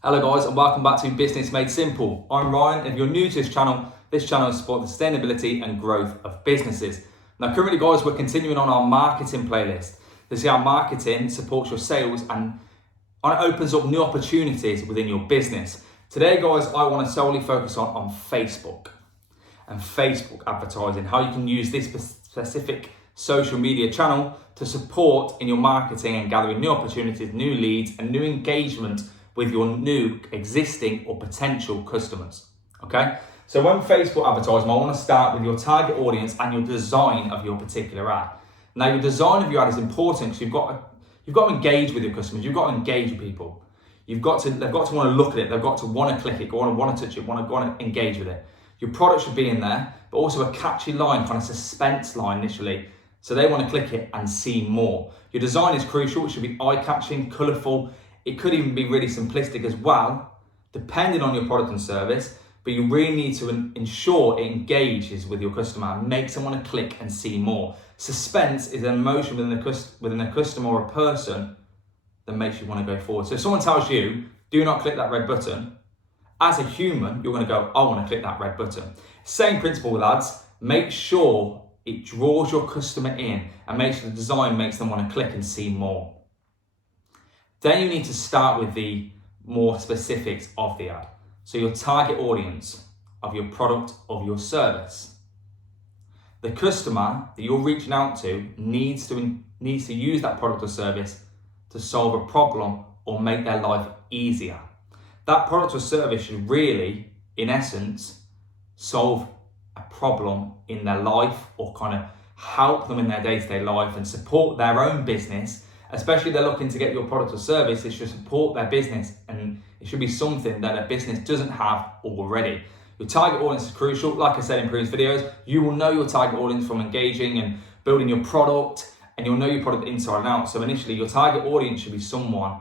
Hello guys and welcome back to Business Made Simple. I'm Ryan, and if you're new to this channel is support the sustainability and growth of businesses. Now currently guys, we're continuing on our marketing playlist to see how marketing supports your sales and it opens up new opportunities within your business. Today guys, I want to solely focus on Facebook and Facebook advertising, how you can use this specific social media channel to support in your marketing and gathering new opportunities, new leads and new engagement with your new, existing or potential customers, okay? So when Facebook advertising, I want to start with your target audience and your design of your particular ad. Now your design of your ad is important because you've got to engage with your customers, you've got to engage with people. They've got to want to look at it, they've got to want to click it, want to touch it, want to engage with it. Your product should be in there, but also a catchy line, kind of suspense line initially, so they want to click it and see more. Your design is crucial, it should be eye-catching, colourful. It could even be really simplistic as well, depending on your product and service, but you really need to ensure it engages with your customer and makes them want to click and see more. Suspense is an emotion within a customer or a person that makes you want to go forward. So if someone tells you, do not click that red button, as a human, you're going to go, I want to click that red button. Same principle with ads, make sure it draws your customer in and make sure the design makes them want to click and see more. Then you need to start with the more specifics of the ad. So your target audience of your product, of your service. The customer that you're reaching out to needs to use that product or service to solve a problem or make their life easier. That product or service should really, in essence, solve a problem in their life or kind of help them in their day-to-day life and support their own business. Especially if they're looking to get your product or service, it should support their business and it should be something that their business doesn't have already. Your target audience is crucial. Like I said in previous videos, you will know your target audience from engaging and building your product, and you'll know your product inside and out. So initially, your target audience should be someone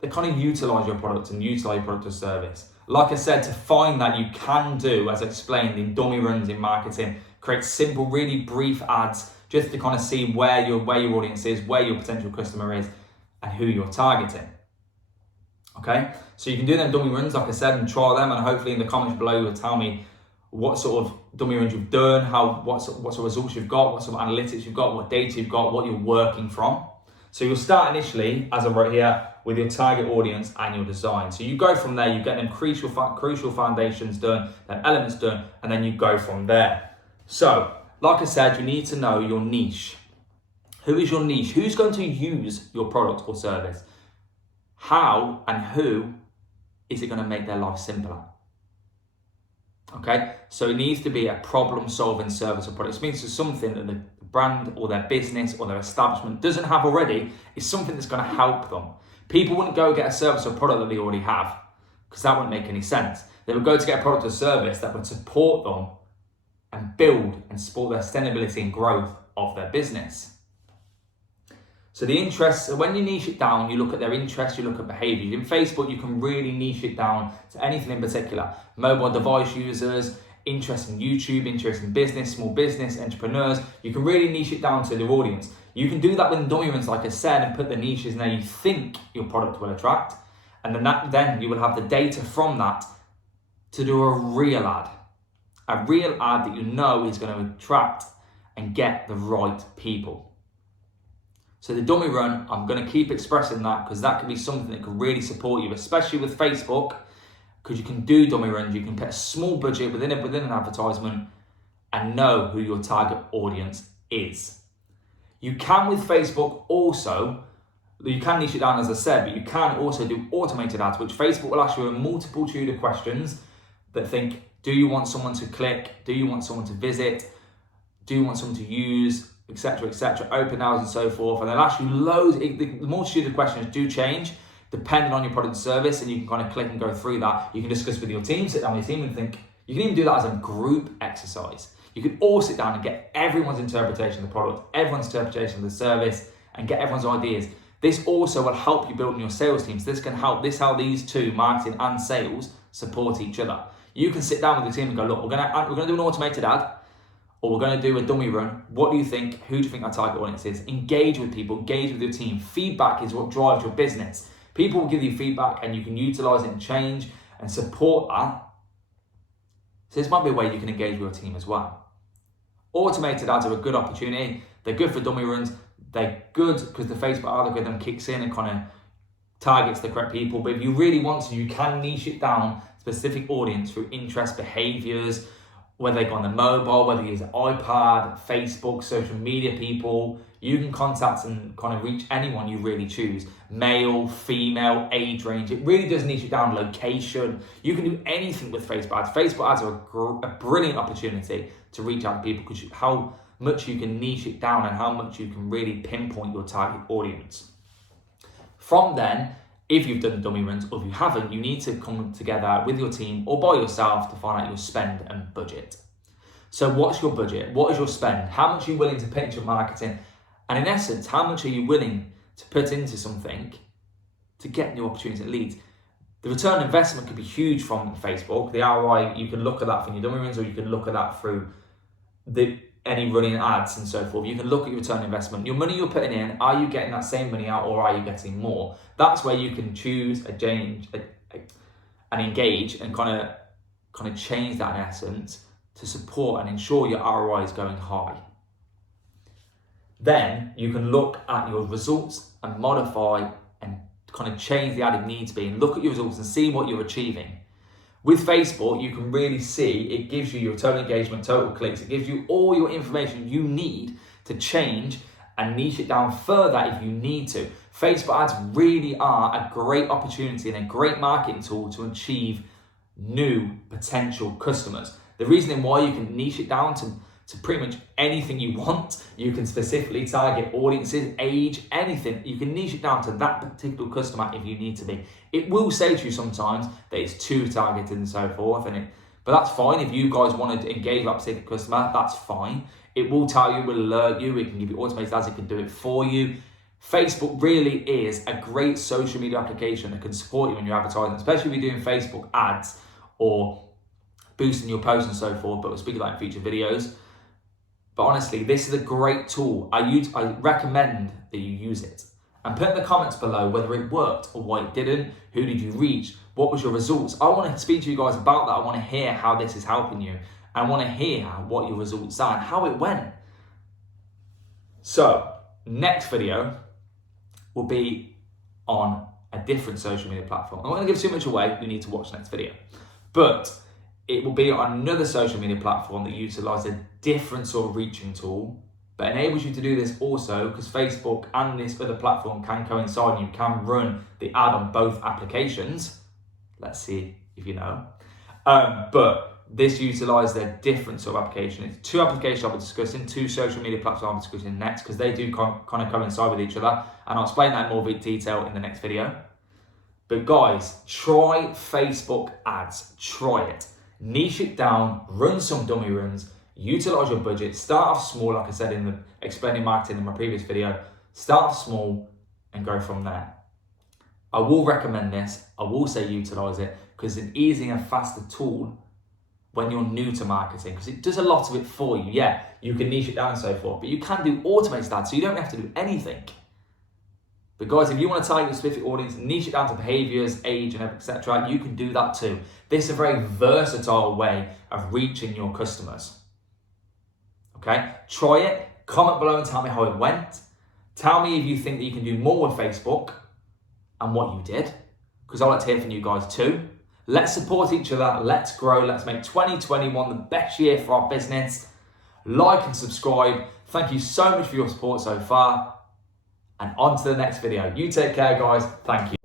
that kind of utilize your product and utilize your product or service. Like I said, to find that you can do, as I explained, in dummy runs in marketing, create simple, really brief ads just to kind of see where your audience is, where your potential customer is, and who you're targeting. Okay, so you can do them dummy runs, like I said, and try them, and hopefully in the comments below you'll tell me what sort of dummy runs you've done, what sort of results you've got, what sort of analytics you've got, what data you've got, what you're working from. So you'll start initially, as I wrote here, with your target audience and your design. So you go from there, you get them crucial foundations done, them elements done, and then you go from there. So, like I said, you need to know your niche. Who is your niche? Who's going to use your product or service? How and who is it going to make their life simpler? Okay, so it needs to be a problem-solving service or product. It means it's something that the brand or their business or their establishment doesn't have already. It's something that's going to help them. People wouldn't go get a service or product that they already have, because that wouldn't make any sense. They would go to get a product or service that would support them and build and support their sustainability and growth of their business. So the interests, when you niche it down, you look at their interests, you look at behaviors. In Facebook, you can really niche it down to anything in particular. Mobile device users, interest in YouTube, interest in business, small business, entrepreneurs. You can really niche it down to their audience. You can do that with dummy runs, like I said, and put the niches in there you think your product will attract. And then you will have the data from that to do a real ad. A real ad that you know is going to attract and get the right people. So the dummy run, I'm going to keep expressing that because that could be something that could really support you, especially with Facebook, because you can do dummy runs. You can put a small budget within an advertisement and know who your target audience is. You can with Facebook also, you can niche it down as I said, but you can also do automated ads, which Facebook will ask you a multitude of questions that think, do you want someone to click? Do you want someone to visit? Do you want someone to use? Etc., open hours and so forth. And they'll ask you loads, the multitude of questions do change depending on your product and service, and you can kind of click and go through that. You can discuss with your team, sit down with your team and think, you can even do that as a group exercise. You can all sit down and get everyone's interpretation of the product, everyone's interpretation of the service, and get everyone's ideas. This also will help you build in your sales teams. This can help, this how these two, marketing and sales, support each other. You can sit down with your team and go, look, we're gonna do an automated ad, or we're going to do a dummy run. What do you think? Who do you think our target audience is? Engage with people, engage with your team. Feedback is what drives your business. People will give you feedback and you can utilize it and change and support that. So this might be a way you can engage with your team as well. Automated ads are a good opportunity. They're good for dummy runs. They're good because the Facebook algorithm kicks in and kind of targets the correct people. But if you really want to, you can niche it down specific audience through interest, behaviors, whether they go on the mobile, whether you use an iPad, Facebook, social media people. You can contact and kind of reach anyone you really choose. Male, female, age range. It really does niche it down. Location. You can do anything with Facebook ads. Facebook ads are a brilliant opportunity to reach out to people because how much you can niche it down and how much you can really pinpoint your target audience. From then, if you've done dummy runs or if you haven't, you need to come together with your team or by yourself to find out your spend and budget. So what's your budget? What is your spend? How much are you willing to put into your marketing? And in essence, how much are you willing to put into something to get new opportunities and leads? The return on investment could be huge from Facebook. The ROI, you can look at that from your dummy runs or you can look at that through any running ads and so forth. You can look at your return on investment. Your money you're putting in, are you getting that same money out or are you getting more? That's where you can choose and engage and kind of change that in essence to support and ensure your ROI is going high. Then you can look at your results and modify and kind of change the ad it needs to be and look at your results and see what you're achieving. With Facebook, you can really see it gives you your total engagement, total clicks. It gives you all your information you need to change and niche it down further if you need to. Facebook ads really are a great opportunity and a great marketing tool to achieve new potential customers. The reasoning why you can niche it down to pretty much anything you want. You can specifically target audiences, age, anything. You can niche it down to that particular customer if you need to be. It will say to you sometimes that it's too targeted and so forth, but that's fine. If you guys want to engage that particular customer, that's fine. It will tell you, it will alert you, it can give you automated ads, it can do it for you. Facebook really is a great social media application that can support you in your advertising, especially if you're doing Facebook ads or boosting your posts and so forth, but we'll speak about it in future videos. But honestly, this is a great tool. I recommend that you use it. And put in the comments below whether it worked or why it didn't. Who did you reach? What was your results? I want to speak to you guys about that. I want to hear how this is helping you. I want to hear what your results are and how it went. So, next video will be on a different social media platform. I'm not going to give too much away. You need to watch the next video. But it will be on another social media platform that utilizes a different sort of reaching tool, but enables you to do this also because Facebook and this other platform can coincide and you can run the ad on both applications. Let's see if you know. But this utilizes a different sort of application. It's two applications I'll be discussing, two social media platforms I'll be discussing next because they do kind of coincide with each other. And I'll explain that in more detail in the next video. But guys, try Facebook ads. Try it. Niche it down, run some dummy runs, utilize your budget, start off small, like I said in the explaining marketing in my previous video. Start off small and go from there. I will recommend this. I will say utilize it because it's an easy and faster tool when you're new to marketing because it does a lot of it for you. Yeah, you can niche it down and so forth, but you can do automated ads, so you don't have to do anything. But guys, if you want to target a specific audience, niche it down to behaviors, age, and etc., you can do that too. This is a very versatile way of reaching your customers. Okay, try it. Comment below and tell me how it went. Tell me if you think that you can do more with Facebook and what you did, because I like to hear from you guys too. Let's support each other. Let's grow. Let's make 2021 the best year for our business. Like and subscribe. Thank you so much for your support so far. And on to the next video. You take care, guys. Thank you.